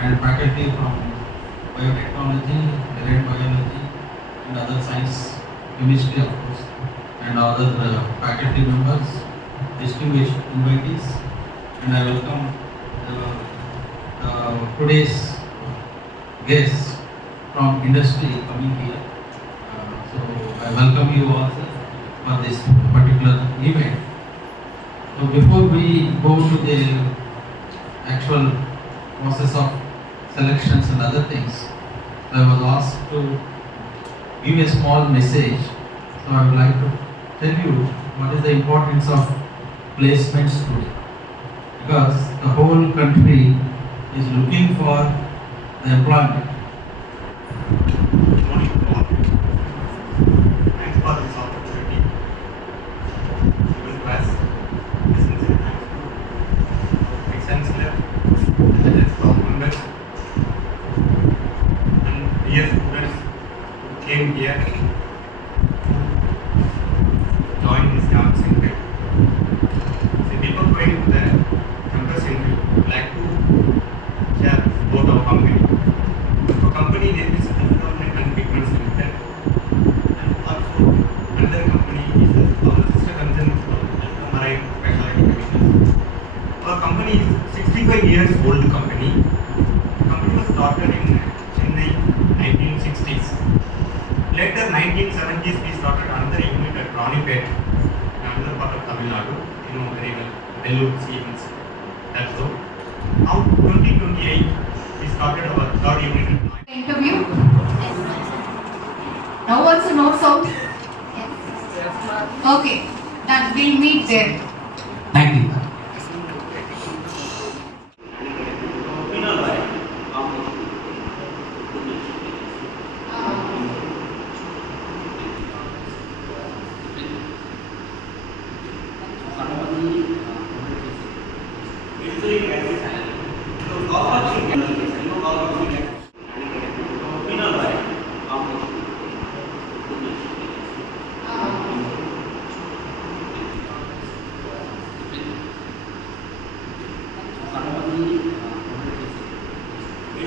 and faculty from biotechnology, marine biology, and other science, chemistry of course, and other uh, faculty members, distinguished invitees, and I welcome uh, uh, today's guests from industry coming here. Uh, So I welcome you all sir, for this particular event. So before we go to the actual process of selections and other things, So I was asked to give a small message. So I would like to tell you what is the importance of placements today. Because the whole country is looking for the employment. Thanks for this opportunity. Thanks to came here to join this campus interview. So before going to the campus I would like to share about our company. Our company name is Government and Pigments Limited. And also another company is our sister concern is Marine Specialty Chemicals. Our company is 65 years old company. 1970s we started another unit at Ronipet, another part of Tamil Nadu, you know very well, Vellore Siemens. That's so. Now 2028 we started our third unit at Noida. interview? Now also no sound? Okay, that we'll meet there.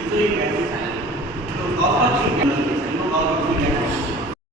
Filtering gases